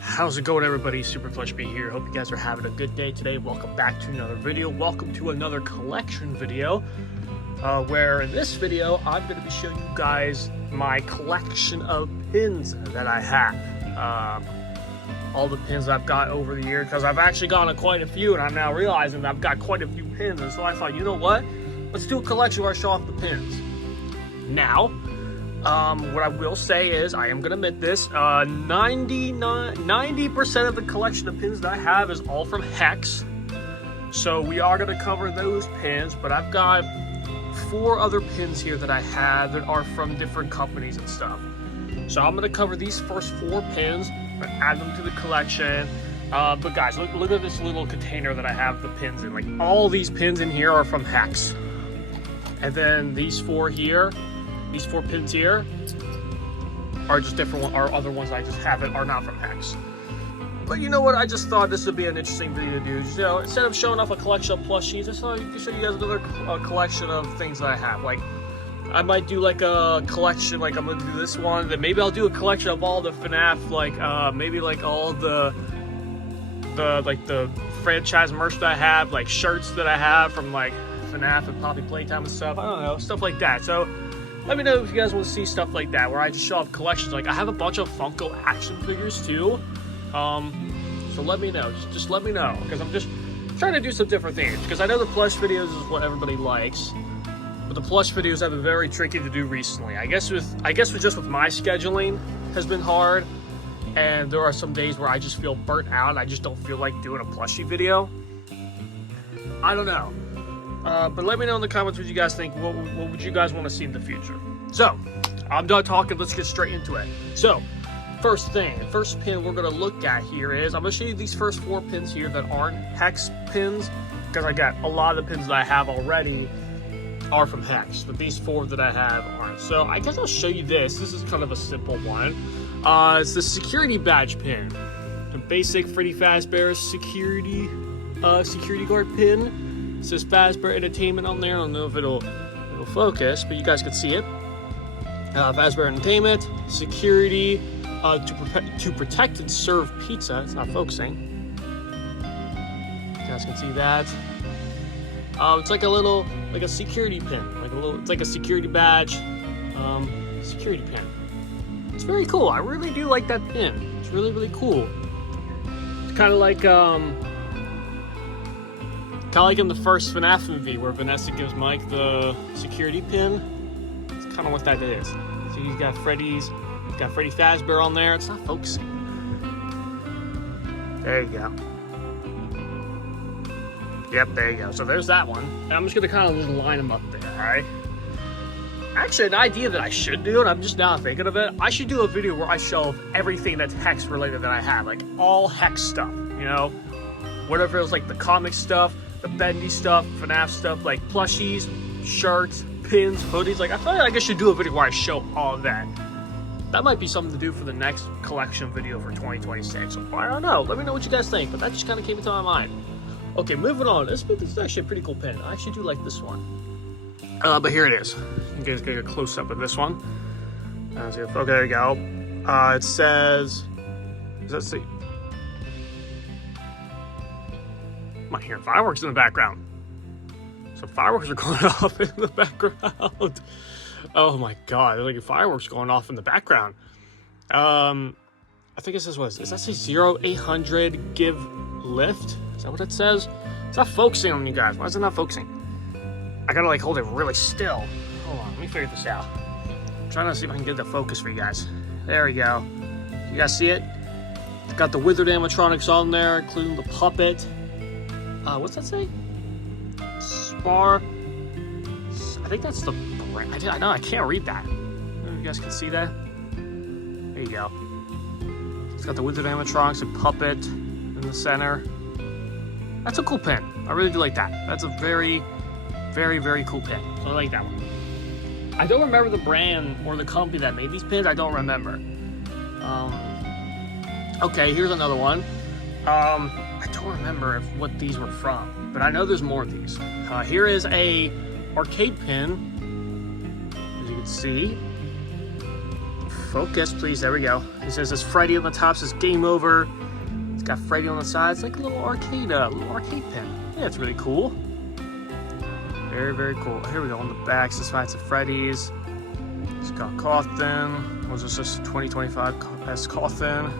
How's it going, everybody? Super Flush B here. Hope you guys are having a good day today. Welcome back to another video. Welcome to another collection video, where in this video I'm going to be showing you guys my collection of pins that I have. All the pins I've got over the year, because I've actually gotten quite a few, and I'm now realizing that I've got quite a few pins. And so I thought, you know what? Let's do a collection where I show off the pins. Now, what I will say is, I am going to admit this, 90% of the collection of pins that I have is all from Hex. So we are going to cover those pins, but I've got 4 other pins here that I have that are from different companies and stuff. So I'm going to cover these first 4 pins and add them to the collection. But guys, look at this little container that I have the pins in. Like, all these pins in here are from Hex. And then these 4 here, these 4 pins here are just different ones, are other ones I just have that are not from Hex. But you know what? I just thought this would be an interesting video to do. You know, instead of showing off a collection of plushies, I thought I could show you guys another collection of things that I have. Like, I might do like a collection, like I'm gonna do this one. Then maybe I'll do a collection of all the FNAF, like maybe like all the franchise merch that I have, like shirts that I have from like FNAF and Poppy Playtime and stuff. I don't know, stuff like that. So let me know if you guys want to see stuff like that, where I just show off collections. Like, I have a bunch of Funko action figures too. So let me know. Just let me know, because I'm just trying to do some different things. Because I know the plush videos is what everybody likes, but the plush videos have been very tricky to do recently. I guess with my scheduling has been hard, and there are some days where I just feel burnt out. I just don't feel like doing a plushie video. I don't know. But let me know in the comments what you guys think. What would you guys want to see in the future? So, I'm done talking. Let's get straight into it. So, first pin we're going to look at here is, I'm going to show you these first 4 pins here that aren't Hex pins, because I got a lot of the pins that I have already are from Hex, but these 4 that I have aren't. So, I guess I'll show you this. This is kind of a simple one. It's the security badge pin. The basic Freddy Fazbear security guard pin. It says Fazbear Entertainment on there. I don't know if it'll focus, but you guys can see it. Fazbear Entertainment, security, to protect and serve pizza. It's not focusing. You guys can see that. It's like a security pin, it's like a security badge, security pin. It's very cool. I really do like that pin. It's really, really cool. It's kind of like in the first FNAF movie where Vanessa gives Mike the security pin. It's kind of what that is. So he's got Freddy Fazbear on there. It's not focusing. There you go. Yep, there you go. So there's that one. And I'm just going to kind of just line them up there, alright? Actually, an idea that I should do, and I'm just now thinking of it, I should do a video where I show everything that's Hex related that I have. Like, all Hex stuff, you know? Whatever it was, like the comic stuff, the bendy stuff, FNAF stuff, like plushies, shirts, pins, hoodies. Like, I feel like I should do a video where I show all of that. That might be something to do for the next collection video for 2026. So, I don't know. Let me know what you guys think, but that just kind of came into my mind. Okay, moving on. This is actually a pretty cool pin. I actually do like this one. But here it is. You guys get a close up of this one. Okay, there you go. It says, let's see. I'm not hearing fireworks in the background. So fireworks are going off in the background. Oh my god, there's like fireworks going off in the background. I think it says, what is that? Say 0800 give lift? Is that what it says? It's not focusing on you guys. Why is it not focusing? I gotta like hold it really still. Hold on, let me figure this out. I'm trying to see if I can get the focus for you guys. There we go. You guys see it? It's got the withered animatronics on there, including the puppet. What's that say? Spar. I think that's the brand. I know, I can't read that. I don't know if you guys can see that. There you go. It's got the withered animatronics and puppet in the center. That's a cool pin. I really do like that. That's a very, very, very cool pin. So I like that one. I don't remember the brand or the company that made these pins. I don't remember. Okay, here's another one. I don't remember what these were from, but I know there's more of these. Here is a arcade pin, as you can see, Focus, please. There we go. It says it's Freddy on the top. Says game over. It's got Freddy on the side. It's like a little arcade pin. Yeah, it's really cool. Very, very cool. Here we go on the back. Says Fights at Freddy's. It's got Cawthon. Was this just 2025 as Cawthon?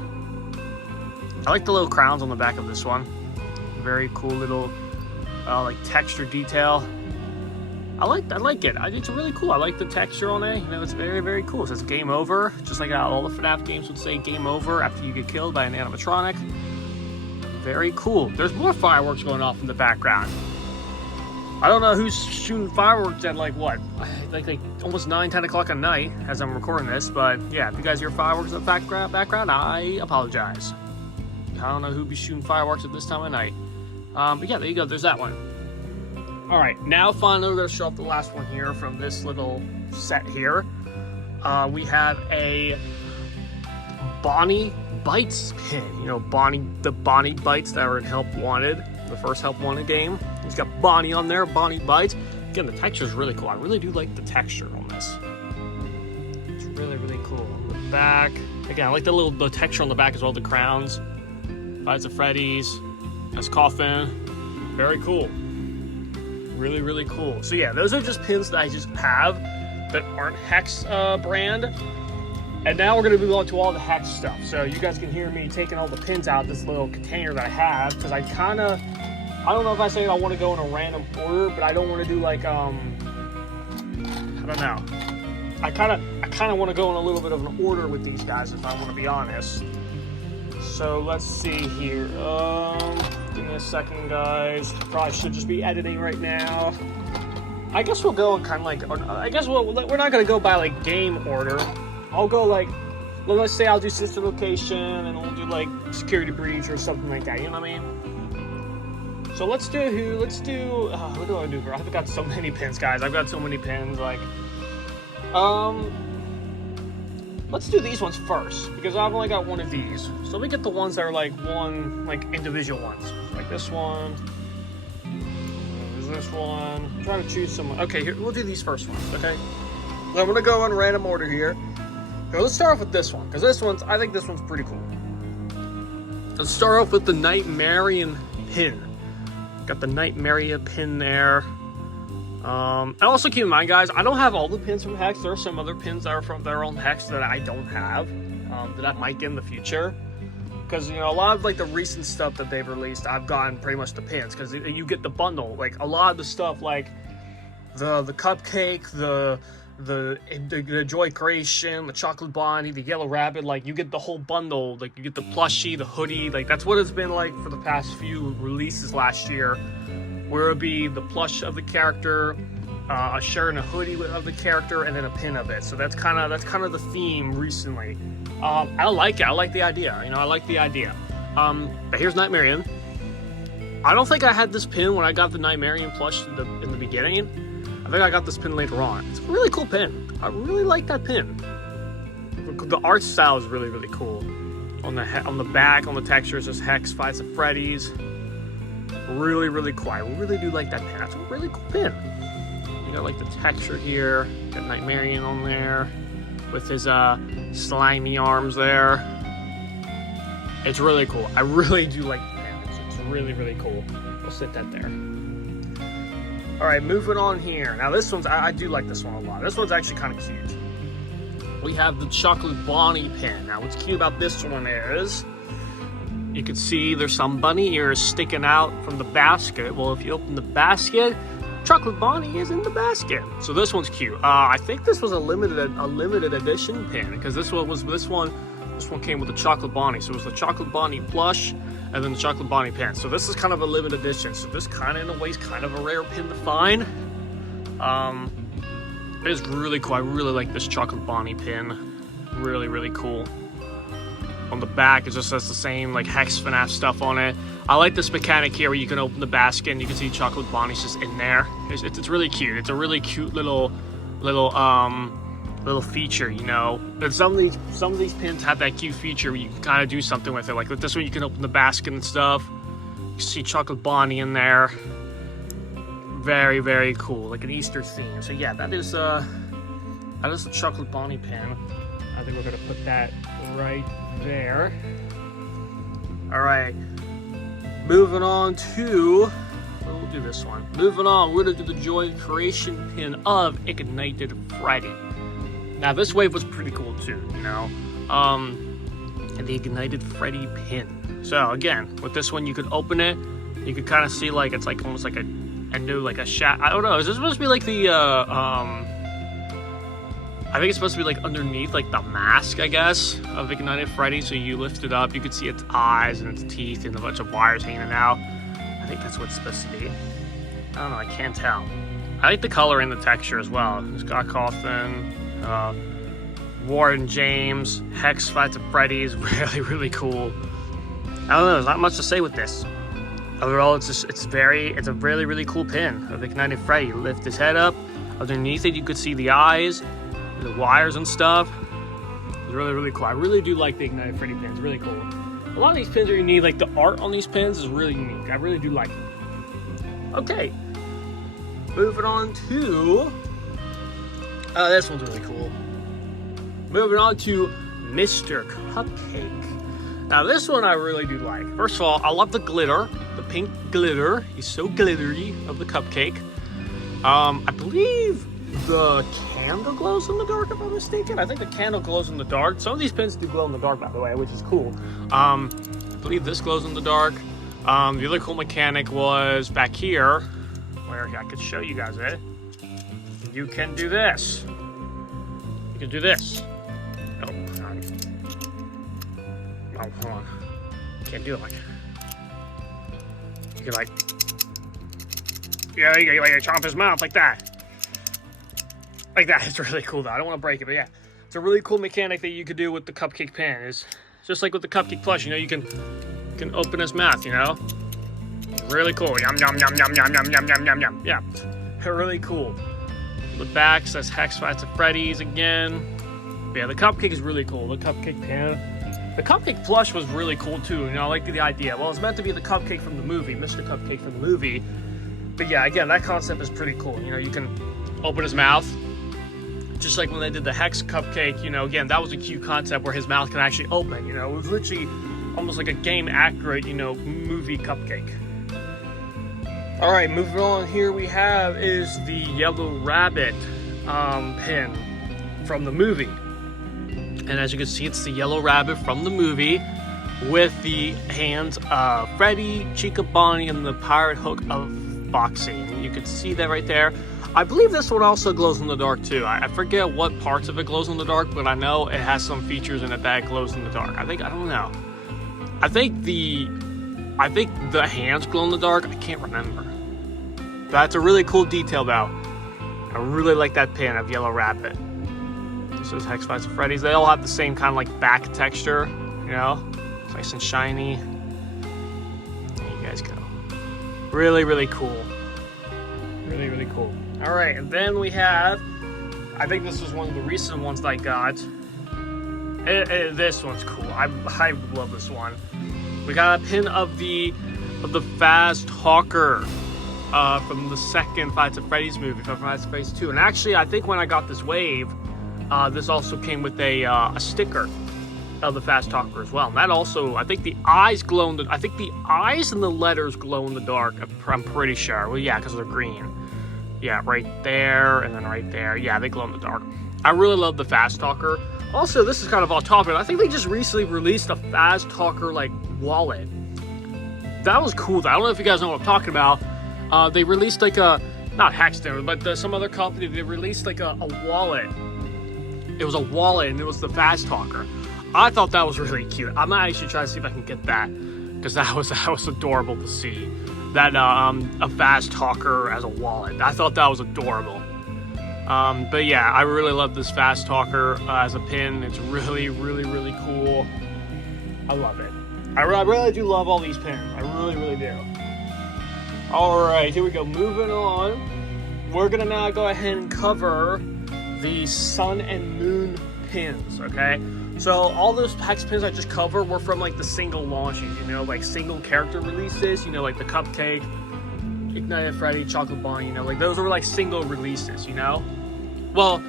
I like the little crowns on the back of this one. Very cool little like texture detail. I like it. It's really cool. I like the texture on it. You know, it's very, very cool. It says game over, just like all the FNAF games would say game over after you get killed by an animatronic. Very cool. There's more fireworks going off in the background. I don't know who's shooting fireworks at like what? Like almost 9, 10 o'clock at night as I'm recording this, but yeah, if you guys hear fireworks in the background, I apologize. I don't know who'd be shooting fireworks at this time of night. But yeah, there you go. There's that one. All right, now finally we're gonna show off the last one here from this little set here. We have a Bonnie Bites pin. You know, the Bonnie Bites that were in Help Wanted, the first Help Wanted game. He's got Bonnie on there, Bonnie Bites. Again, the texture is really cool. I really do like the texture on this. It's really, really cool. On the back, again, I like the texture on the back as well. The crowns, Fights at Freddy's, that's Cawthon. Very cool. Really, really cool. So yeah, those are just pins that I just have that aren't Hex brand. And now we're gonna move on to all the Hex stuff. So you guys can hear me taking all the pins out of this little container that I have, because I don't know if I say I want to go in a random order, but I don't want to do like, I don't know. I kind of want to go in a little bit of an order with these guys, if I want to be honest. So let's see here. Give me a second, guys. Probably should just be editing right now. I guess we'll go in kind of like, we're not going to go by like game order. I'll go like, let's say I'll do Sister Location, and we'll do like Security Breach or something like that, you know what I mean? So what do I do here? I've got so many pins, guys. I've got so many pins, like, let's do these ones first, because I've only got one of these. So let me get the ones that are like individual ones. Like this one. There's this one. I'm trying to choose someone. Okay, here, we'll do these first ones, okay? So I'm gonna go in random order here. Okay, let's start off with this one, because I think this one's pretty cool. Let's start off with the Nightmarian pin. Got the Nightmarian pin there. And also keep in mind, guys, I don't have all the pins from Hex. There are some other pins that are from their own Hex that I don't have, that I might get in the future. Because, you know, a lot of like the recent stuff that they've released, I've gotten pretty much the pins, because you get the bundle. Like a lot of the stuff, like the cupcake, the Joy Creation, the Chocolate Bonnie, the Yellow Rabbit, like you get the whole bundle. Like you get the plushie, the hoodie. Like that's what it's been like for the past few releases last year, where it'll be the plush of the character, a shirt and a hoodie of the character, and then a pin of it. So that's kind of the theme recently. I like it. I like the idea. You know, I like the idea. But here's Nightmarian. I don't think I had this pin when I got the Nightmarian plush in the beginning. I think I got this pin later on. It's a really cool pin. I really like that pin. The art style is really, really cool. On the back, on the texture, it says Hex Fights at Freddy's. Really, really cool. I really do like that pin. That's a really cool pin. You got like the texture here. Got Nightmarian on there with his slimy arms there. It's really cool. I really do like the pin. It's really, really cool. We'll sit that there. All right, moving on here. Now this one's, I do like this one a lot. This one's actually kind of cute. We have the Chocolate Bonnie pin. Now what's cute about this one is, you can see there's some bunny ears sticking out from the basket. Well, if you open the basket, Chocolate Bonnie is in the basket. So this one's cute. I think this was a limited edition pin, because this one came with the Chocolate Bonnie. So it was the Chocolate Bonnie plush, and then the Chocolate Bonnie pin. So this is kind of a limited edition. So this kind of, in a way, is kind of a rare pin to find. It is really cool. I really like this Chocolate Bonnie pin. Really, really cool. On the back, it just has the same like Hex FNAF stuff on it. I like this mechanic here where you can open the basket and you can see Chocolate Bonnie's just in there. It's really cute. It's a really cute little feature, you know. But some of these pins have that cute feature where you can kind of do something with it. Like with this one, you can open the basket and stuff. You see Chocolate Bonnie in there. Very, very cool, like an Easter theme. So yeah, that is the Chocolate Bonnie pin. I think we're gonna put that right there. All right, moving on to, we'll do this one. Moving on, we're gonna do the Joy Creation pin of Ignited Freddy. Now this wave was pretty cool too, you know, the Ignited Freddy pin. So again, with this one, you could open it, you could kind of see like, it's like almost like a new, like a shot. I don't know, is this supposed to be like the, I think it's supposed to be like underneath like the mask, I guess, of Ignited Freddy. So you lift it up, you can see its eyes and its teeth and a bunch of wires hanging out. I think that's what it's supposed to be. I don't know, I can't tell. I like the color and the texture as well. Scott Cawthon, Warren James, Hex Fights at Freddy's, really, really cool. I don't know, there's not much to say with this. Overall, it's a really, really cool pin of Ignited Freddy. You lift his head up, underneath it you could see the eyes, the wires and stuff. It's really, really cool. I really do like the Ignited Freddy pins, really cool. A lot of these pins are unique, like the art on these pins is really unique. I really do like it. Okay, moving on to, this one's really cool. Moving on to Mr. Cupcake. Now this one I really do like. First of all, I love the glitter, the pink glitter. He's so glittery of the cupcake. I believe the candle glows in the dark, if I'm mistaken. I think the candle glows in the dark. Some of these pins do glow in the dark, by the way, which is cool. I believe this glows in the dark. The other cool mechanic was back here, where I could show you guys it. You can do this. You can do this. Oh, hold on. Can't do it like. You can like. Yeah, you like chomp his mouth like that. Like that. It's really cool though. I don't want to break it, but yeah, it's a really cool mechanic that you could do with the cupcake pan. Is just like with the cupcake plush, you know, you can open his mouth, you know. Really cool. Yum yum yum yum yum yum yum yum yum yum. Yeah, really cool. The back says Hex Fights at Freddy's again. But yeah, the cupcake is really cool. The cupcake pan. The cupcake plush was really cool too. You know, I like the idea. Well, it's meant to be the cupcake from the movie, Mr. Cupcake from the movie. But yeah, again, that concept is pretty cool. You know, you can open his mouth. Just like when they did the Hex cupcake, you know, again, that was a cute concept where his mouth can actually open, you know. It was literally almost like a game accurate, you know, movie cupcake. All right, moving on, here we have is the Yellow Rabbit pin from the movie. And as you can see, it's the Yellow Rabbit from the movie with the hands of Freddy, Chica Bonnie, and the pirate hook of Foxy. And you can see that right there. I believe this one also glows in the dark too. I forget what parts of it glows in the dark, but I know it has some features in it that glows in the dark. I don't know. I think the hands glow in the dark. I can't remember. That's a really cool detail though. I really like that pin of Yellow Rabbit. This is Hex Fights at Freddy's. They all have the same kind of like back texture, you know? It's nice and shiny. There you guys go. Really, really cool. Really, really cool. All right, and then we have, I think this was one of the recent ones that I got. This one's cool. I love this one. We got a pin of the Fast Talker from the second Fights at Freddy's movie, Five Nights at Freddy's 2. And actually, I think when I got this wave, this also came with a sticker of the Fast Talker as well. And that also, I think the eyes glow in the, I think the eyes and the letters glow in the dark. I'm pretty sure. Well, yeah, because they're green. Yeah, right there and then right there. Yeah, they glow in the dark. I really love the Fast Talker. Also, this is kind of off topic. I think they just recently released a Fast Talker like wallet. That was cool. I don't know if you guys know what I'm talking about. They released like a, not Hexton, but some other company. They released like a wallet. It was a wallet and it was the Fast Talker. I thought that was really cute. I'm gonna actually try to see if I can get that because that was adorable to see. That a Fast Talker as a wallet. I thought that was adorable. But yeah, I really love this Fast Talker as a pin. It's really, really, really cool. I love it. I really do love all these pins. I really, really do. All right, here we go. Moving on. We're gonna now go ahead and cover the Sun and Moon pins, okay? So all those hex pins I just covered were from like the single launches, you know, like single character releases, you know, like the Cupcake, Ignited Freddy, Chocolate Bonnie, you know, like those were like single releases, you know? Well,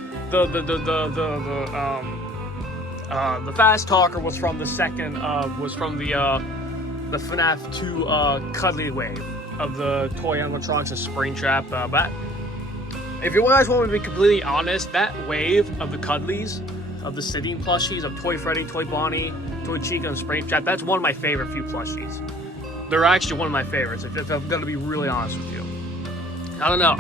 The Fast Talker was from the FNAF 2 Cuddly Wave of the toy animatronics and Springtrap. But if you guys want me to be completely honest, that wave of the Cuddlies, of the sitting plushies of Toy Freddy, Toy Bonnie, Toy Chica, and Springtrap, that's one of my favorite few plushies. They're actually one of my favorites, if I'm gonna be really honest with you. I don't know.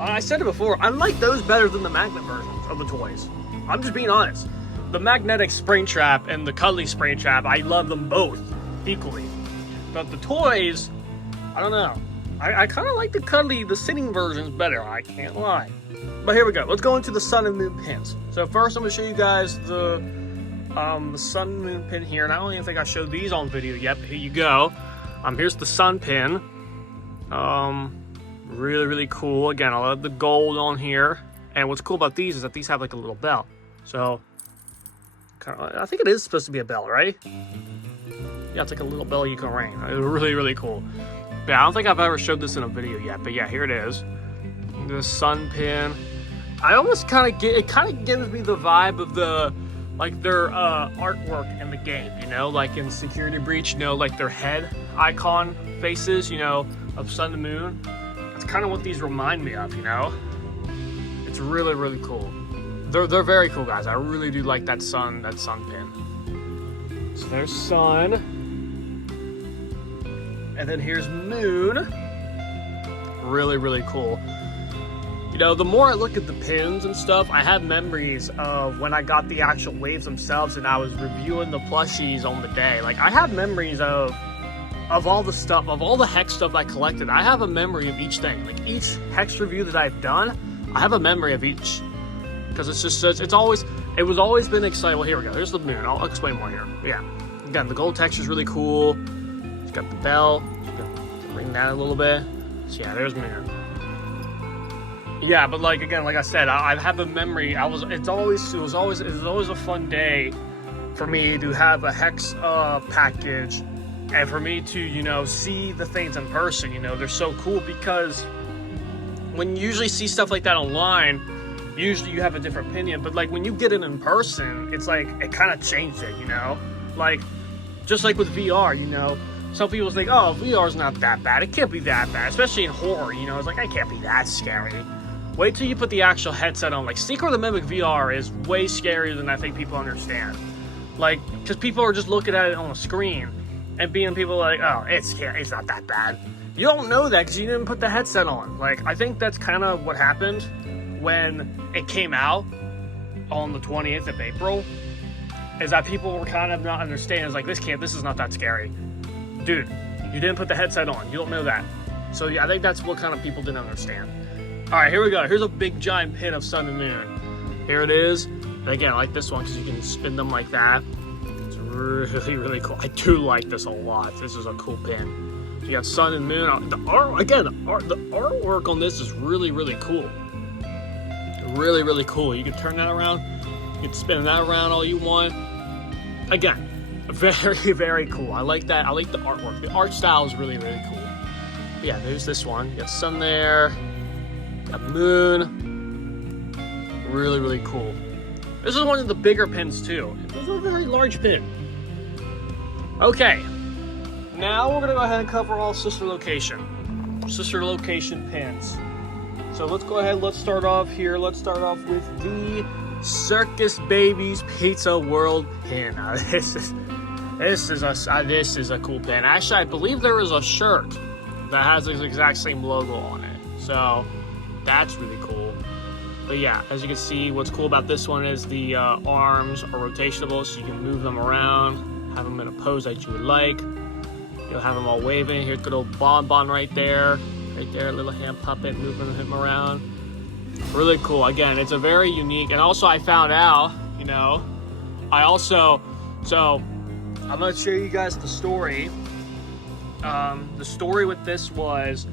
I said it before. I like those better than the magnet versions of the toys. I'm just being honest. The magnetic Springtrap and the cuddly Springtrap, I love them both equally. But the toys, I don't know. I kind of like the sitting versions better. I can't lie. But here we go. Let's go into the Sun and Moon pins. So first, I'm gonna show you guys the Sun and Moon pin here. And I don't even think I showed these on video yet. But here you go. Here's the Sun pin. Really, really cool. Again, I love the gold on here. And what's cool about these is that these have like a little bell. So, I think it is supposed to be a bell, right? Yeah, it's like a little bell you can ring. It's really, really cool. But yeah, I don't think I've ever showed this in a video yet. But yeah, here it is. The Sun pin. I almost kind of gives me the vibe of their artwork in the game, you know, like in Security Breach, you know, like their head icon faces, you know, of Sun and Moon. That's kind of what these remind me of, you know. It's really, really cool. They're very cool, guys. I really do like that sun pin. So there's Sun, and then here's Moon. Really, really cool. You know, the more I look at the pins and stuff, I have memories of when I got the actual waves themselves and I was reviewing the plushies on the day. Like, I have memories of all the stuff, of all the Hex stuff I collected. I have a memory of each thing. Like, each Hex review that I've done, I have a memory of each. Because it was always been exciting. Well, here we go. Here's the Moon. I'll explain more here. But yeah. Again, the gold texture is really cool. It's got the bell. Ring that a little bit. So yeah, there's Moon. Yeah, but like I said, I have a memory. It was always a fun day for me to have a Hex package, and for me to, you know, see the things in person. You know, they're so cool, because when you usually see stuff like that online, usually you have a different opinion. But like when you get it in person, it's like it kind of changed it. You know, like just like with VR. You know, some people think, oh, VR's not that bad. It can't be that bad, especially in horror. You know, it's like, it can't be that scary. Wait till you put the actual headset on. Like, Secret of the Mimic VR is way scarier than I think people understand. Like, because people are just looking at it on a screen and people like, oh, it's not that bad. You don't know that because you didn't put the headset on. Like, I think that's kind of what happened when it came out on the 20th of April, is that people were kind of not understanding. It's like, this is not that scary. Dude, you didn't put the headset on. You don't know that. So yeah, I think that's what kind of people didn't understand. All right, here we go. Here's a big giant pin of Sun and Moon. Here it is. And again, I like this one because you can spin them like that. It's really, really cool. I do like this a lot. This is a cool pin. So you got Sun and Moon. The artwork on this is really, really cool. Really, really cool. You can turn that around. You can spin that around all you want. Again, very, very cool. I like that. I like the artwork. The art style is really, really cool. But yeah, there's this one. You got Sun there. Got Moon. Really, really cool. This is one of the bigger pins too. This is a very large pin. Okay. Now we're gonna go ahead and cover all sister location pins. So let's go ahead. Let's start off here. Let's start off with the Circus Babies Pizza World pin. Now, this is a cool pin. Actually, I believe there is a shirt that has the exact same logo on it. So that's really cool. But yeah, as you can see, what's cool about this one is the arms are rotationable, so you can move them around, have them in a pose that you would like. You'll have them all waving. Here's good old Bon right there, little hand puppet moving him around. Really cool. Again, it's a very unique, and also I found out, you know, so I'm gonna show you guys the story. The story with this was,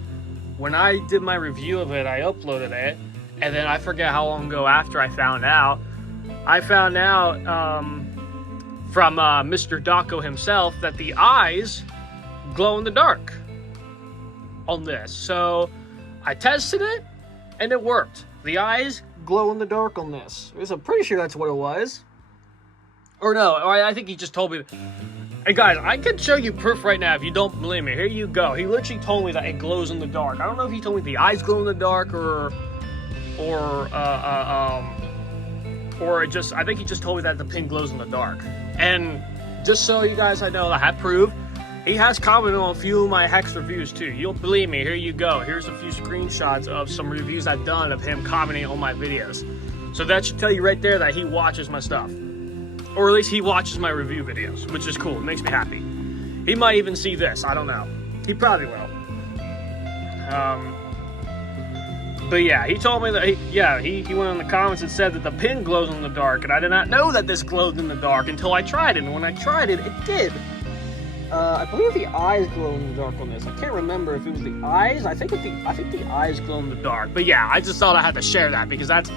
when I did my review of it, I uploaded it, and then I forget how long ago after I found out from Mr. Dako himself that the eyes glow in the dark on this. So I tested it, and it worked. The eyes glow in the dark on this. I'm pretty sure that's what it was. Or no, I think he just told me. Hey guys, I could show you proof right now if you don't believe me. Here you go. He literally told me that it glows in the dark. I don't know if he told me the eyes glow in the dark or it just, I think he just told me that the pin glows in the dark. And just so you guys I know, I have proof. He has commented on a few of my Hex reviews too. You don't believe me? Here you go. Here's a few screenshots of some reviews I've done of him commenting on my videos. So that should tell you right there that he watches my stuff. Or at least he watches my review videos, which is cool. It makes me happy. He might even see this. I don't know. He probably will. But yeah, he told me that, he went in the comments and said that the pin glows in the dark, and I did not know that this glowed in the dark until I tried it, and when I tried it, it did. I believe the eyes glow in the dark on this. I can't remember if it was the eyes. I think the eyes glow in the dark. But yeah, I just thought I had to share that because that's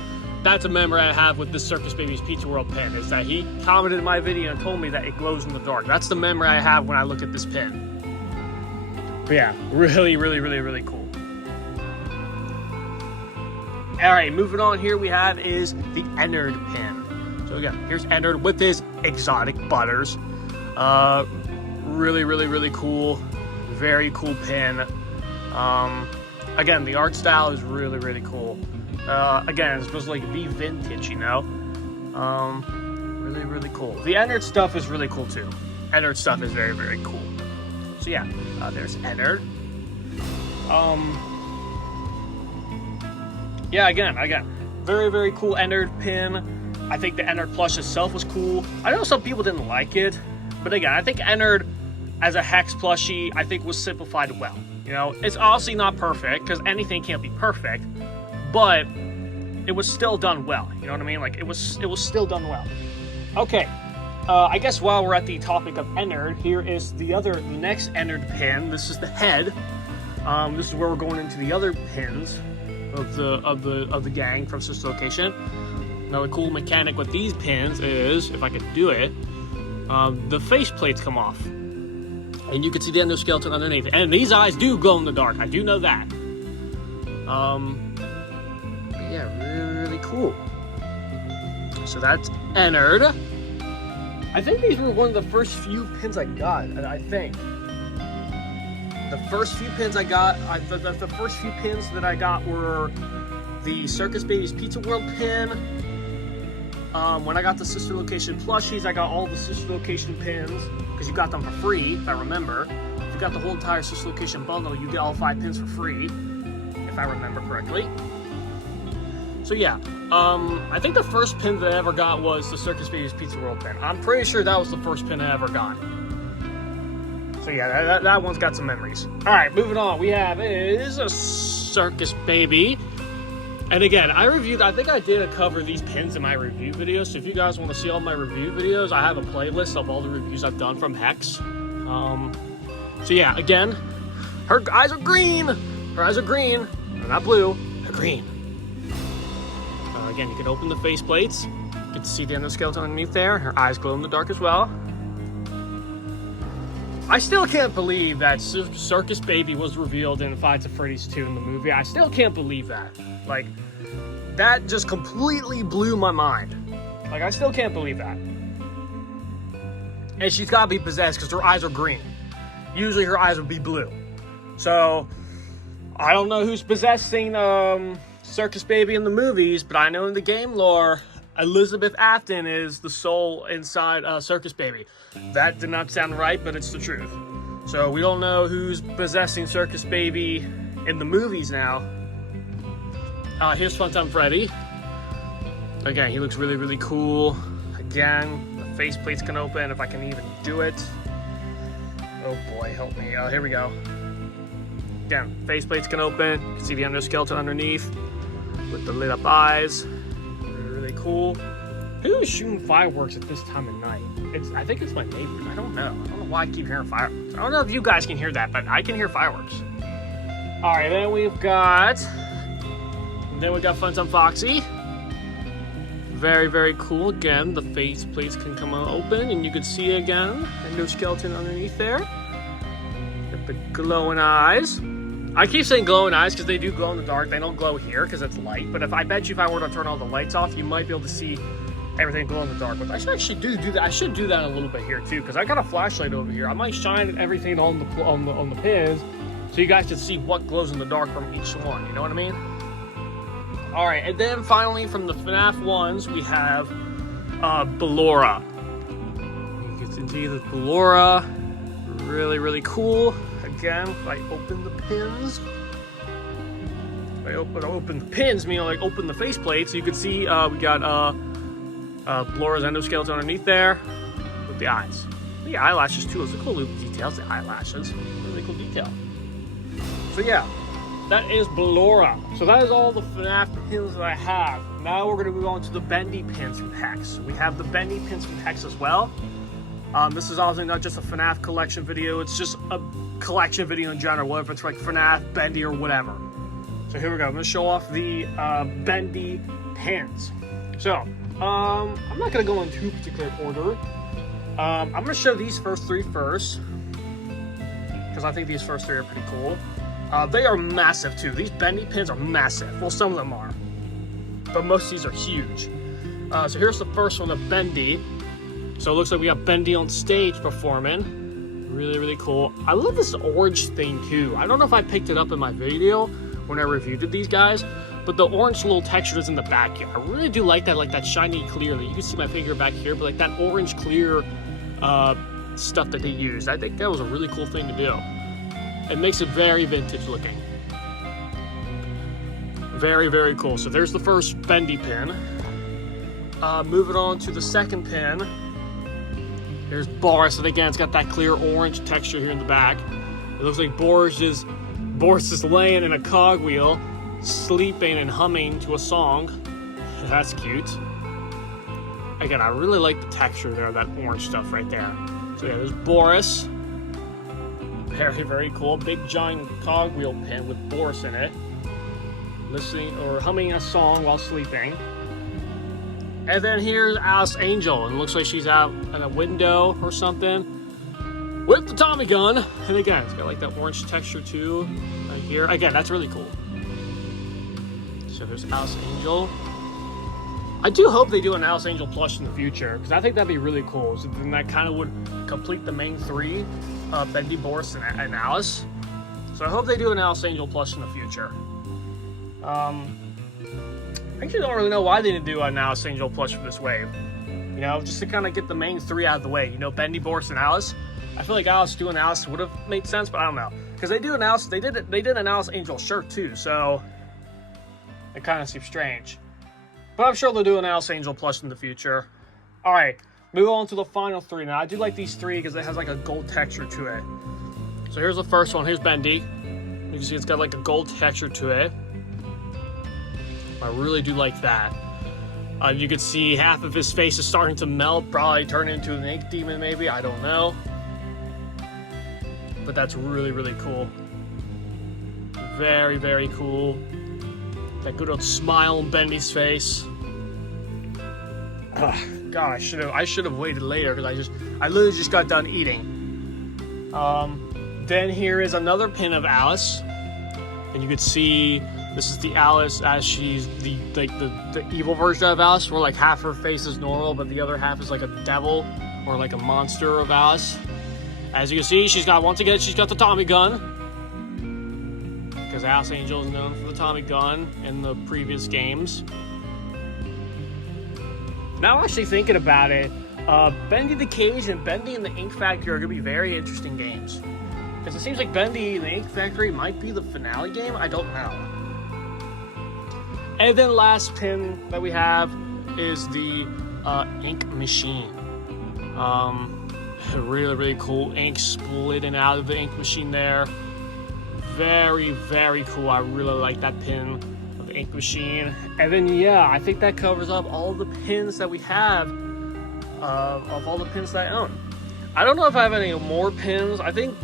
a memory I have with this Circus Baby's Pizza World pin, is that he commented in my video and told me that it glows in the dark. That's the memory I have when I look at this pin. But yeah, really, really, really, really cool. All right, moving on here we have is the Ennard pin. So again, here's Ennard with his exotic butters. Really, really, really cool. Very cool pin. Again, the art style is really, really cool. Again, it's supposed to like be vintage, you know? Really, really cool. The Ennard stuff is really cool too. Ennard stuff is very, very cool. So yeah, there's Ennard. Yeah, again, very, very cool Ennard pin. I think the Ennard plush itself was cool. I know some people didn't like it, but again, I think Ennard as a Hex plushie, I think was simplified well. You know, it's obviously not perfect because anything can't be perfect, but it was still done well. You know what I mean? Like it was still done well. Okay, I guess while we're at the topic of Ennard, here is the next Ennard pin. This is the head. This is where we're going into the other pins of the gang from Sister Location. Now the cool mechanic with these pins is, if I could do it, the face plates come off, and you can see the endoskeleton underneath. And these eyes do glow in the dark. I do know that. Yeah, really, really cool. So that's Ennard. I think these were one of the first few pins I got. I think. The first few pins I got, the first few pins that I got were the Circus Baby's Pizza World pin. When I got the Sister Location plushies, I got all the Sister Location pins because you got them for free, if I remember. If you got the whole entire Sister Location bundle, you get all 5 pins for free, if I remember correctly. So yeah, I think the first pin that I ever got was the Circus Baby's Pizza World pin. I'm pretty sure that was the first pin I ever got. So yeah, that one's got some memories. All right, moving on. We have is a Circus Baby. And again, I think I did cover these pins in my review videos. So if you guys want to see all my review videos, I have a playlist of all the reviews I've done from Hex. So yeah, again, her eyes are green. Her eyes are green. They're not blue. They're green. Again, you can open the face plates. Get to see the endoskeleton underneath there. Her eyes glow in the dark as well. I still can't believe that Circus Baby was revealed in Five Nights at Freddy's 2 in the movie. I still can't believe that. Like, that just completely blew my mind. Like, I still can't believe that. And she's got to be possessed because her eyes are green. Usually her eyes would be blue. So, I don't know who's possessing Circus Baby in the movies, but I know in the game lore, Elizabeth Afton is the soul inside Circus Baby. That did not sound right, but it's the truth. So we don't know who's possessing Circus Baby in the movies now. Here's Funtime Freddy. Again, he looks really, really cool. Again, the face plates can open if I can even do it. Oh boy, help me. Here we go. Again, face plates can open. You can see the endoskeleton underneath with the lit up eyes. Really cool. Who is shooting fireworks at this time of night? I think it's my neighbors. I don't know why I keep hearing fireworks. I don't know if you guys can hear that, but I can hear fireworks. All right, then we got Funtime Foxy. Very, very cool. Again, the face plates can come open, and you can see again endoskeleton underneath there. Got the glowing eyes. I keep saying glowing eyes because they do glow in the dark. They don't glow here because it's light. But I bet you if I were to turn all the lights off, you might be able to see everything glow in the dark with. I should actually do that. I should do that a little bit here too, because I got a flashlight over here. I might shine everything on the pins, so you guys can see what glows in the dark from each one. You know what I mean? All right, and then finally from the FNAF ones, we have Ballora. You can see the Ballora, really cool. Again, if I open the pins, I open the pins, meaning like open the faceplate, so you can see we got Ballora's endoskeleton underneath there with the eyes. The eyelashes too, those are cool little details, the eyelashes, really cool detail. So yeah, that is Ballora. So that is all the FNAF pins that I have. Now we're going to move on to the bendy pins from Hex. We have the bendy pins from Hex as well. This is obviously not just a FNAF collection video, it's just a collection video in general, whether it's like FNAF, bendy, or whatever. So here we go, I'm going to show off the bendy pins. So, I'm not going to go in too particular order. I'm going to show these first three first, because I think these first three are pretty cool. They are massive too. These bendy pins are massive. Well, some of them are, but most of these are huge. So here's the first one of Bendy. So it looks like we got Bendy on stage performing. Really cool. I love this orange thing too. I don't know if I picked it up in my video when I reviewed these guys, but the orange little texture is in the back here. I really do like that shiny clear. You can see my finger back here, but like that orange clear stuff that they used. I think that was a really cool thing to do. It makes it very vintage looking. Very cool. So there's the first bendy pin. Moving on to the second pin. There's Boris, and again, it's got that clear orange texture here in the back. It looks like Boris is laying in a cogwheel, sleeping and humming to a song. That's cute. Again, I really like the texture there, that orange stuff right there. So yeah, there's Boris. Very cool. Big giant cogwheel pin with Boris in it, listening or humming a song while sleeping. And then here's Alice Angel, and it looks like she's out in a window or something with the Tommy gun. And again, it's got like that orange texture too right here. Again, that's really cool. So there's Alice Angel. I do hope they do an Alice Angel plush in the future, because I think that'd be really cool. So then that kind of would complete the main three, Bendy, Boris, and Alice. So I hope they do an Alice Angel plush in the future. I actually don't really know why they didn't do an Alice Angel plush for this wave. You know, just to kind of get the main three out of the way. You know, Bendy, Boris, and Alice. I feel like doing Alice would have made sense, but I don't know, because they did an Alice Angel shirt too, so it kind of seems strange. But I'm sure they'll do an Alice Angel plush in the future. All right, move on to the final three. Now I do like these three because it has like a gold texture to it. So here's the first one. Here's Bendy. You can see it's got like a gold texture to it. I really do like that. You can see half of his face is starting to melt, probably turn into an ink demon maybe, I don't know. But that's really cool. Very cool. That good old smile on Bendy's face. God, I should have waited later, because I literally just got done eating. Then here is another pin of Alice, and you can see this is the Alice as she's the evil version of Alice, where like half her face is normal, but the other half is like a devil or like a monster of Alice. As you can see, she's got the Tommy gun, because Alice Angel is known for the Tommy gun in the previous games. Now actually thinking about it, Bendy the Cage and Bendy and the Ink Factory are going to be very interesting games. Because it seems like Bendy and the Ink Factory might be the finale game, I don't know. And then last pin that we have is the ink machine. Really cool ink splitting out of the ink machine there. Very cool. I really like that pin of the ink machine. And then yeah, I think that covers up all the pins that we have of all the pins that I own. I don't know if I have any more pins. I think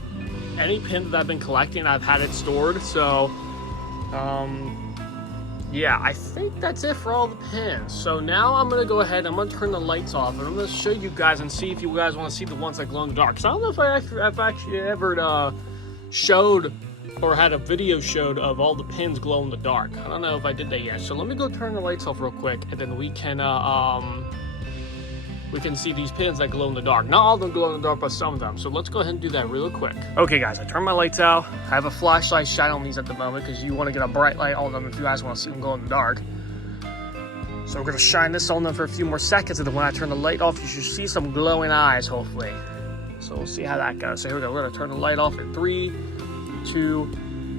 any pin that I've been collecting, I've had it stored. So yeah, I think that's it for all the pins. So now I'm going to go ahead and I'm going to turn the lights off, and I'm going to show you guys and see if you guys want to see the ones that glow in the dark. Because I don't know if I've actually ever showed or had a video showed of all the pins glow in the dark. I don't know if I did that yet. So let me go turn the lights off real quick, and then we can we can see these pins that glow in the dark. Not all of them glow in the dark, but some of them. So let's go ahead and do that real quick. Okay guys, I turned my lights out. I have a flashlight shine on these at the moment because you want to get a bright light on them if you guys want to see them glow in the dark. So we're gonna shine this on them for a few more seconds, and then when I turn the light off, you should see some glowing eyes, hopefully. So we'll see how that goes. So here we go, we're gonna turn the light off in 3, 2,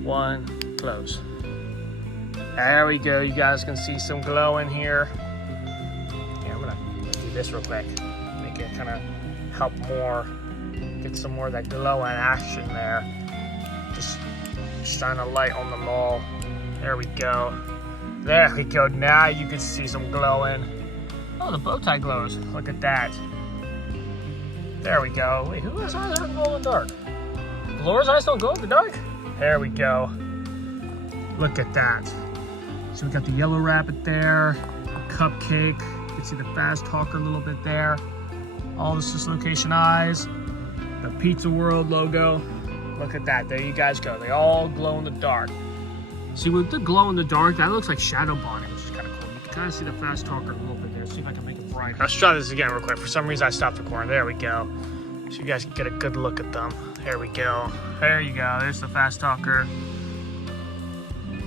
1, close. There we go, you guys can see some glow in here. Yeah, I'm gonna do this real quick. Make it kind of help more, get some more of that glowing action there. Just shine a light on them all. There we go. There we go, now you can see some glowing. Oh, the bow tie glows, look at that. There we go. Wait, who has eyes that glow in the dark? Laura's eyes don't glow in the dark? There we go. Look at that. So we got the yellow rabbit there, cupcake. You can see the fast talker a little bit there. All the Syslocation eyes, the Pizza World logo. Look at that, there you guys go. They all glow in the dark. See, with the glow in the dark, that looks like shadow bonding, which is kind of cool. You can kind of see the fast talker a little bit there. See if I can make it bright. Let's try this again real quick. For some reason, I stopped recording. There we go. So you guys can get a good look at them. There we go. There you go. There's the fast talker.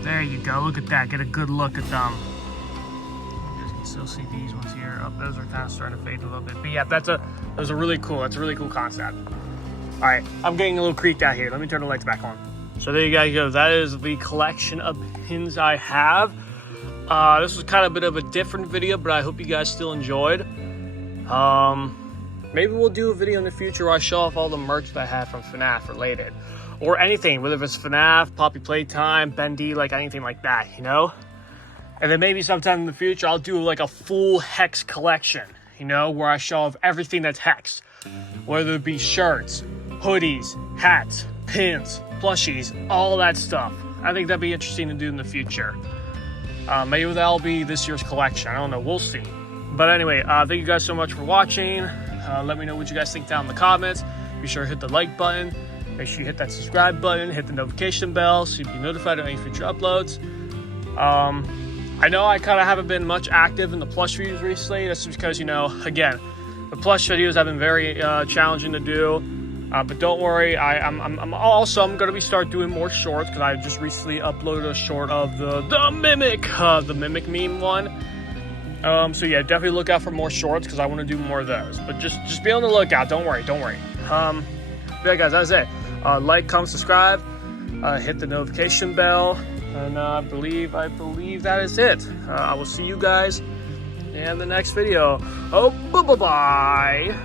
There you go. Look at that. Get a good look at them. You guys can still see these ones here. Oh, those are kind of starting to fade a little bit. But yeah, that's a really cool. That's a really cool concept. All right, I'm getting a little creeped out here. Let me turn the lights back on. So there you guys go. That is the collection of pins I have. This was kind of a bit of a different video, but I hope you guys still enjoyed. Maybe we'll do a video in the future where I show off all the merch that I have from FNAF related. Or anything, whether it's FNAF, Poppy Playtime, Bendy, like anything like that, you know? And then maybe sometime in the future, I'll do like a full Hex collection, you know, where I show off everything that's Hex. Whether it be shirts, hoodies, hats, pins, plushies, all that stuff. I think that'd be interesting to do in the future. Maybe that'll be this year's collection. I don't know, we'll see. But anyway, thank you guys so much for watching. Let me know what you guys think down in the comments. Be sure to hit the like button. Make sure you hit that subscribe button, hit the notification bell so you can be notified of any future uploads. I know I kind of haven't been much active in the plush videos recently. That's because, you know, again, the plush videos have been very challenging to do. But don't worry, I'm going to start doing more shorts because I just recently uploaded a short of the Mimic meme one. So yeah, definitely look out for more shorts because I want to do more of those. But just be on the lookout. Don't worry. Yeah, guys, that's it. Like, comment, subscribe, hit the notification bell, and I believe that is it. I will see you guys in the next video. Oh, bye-bye.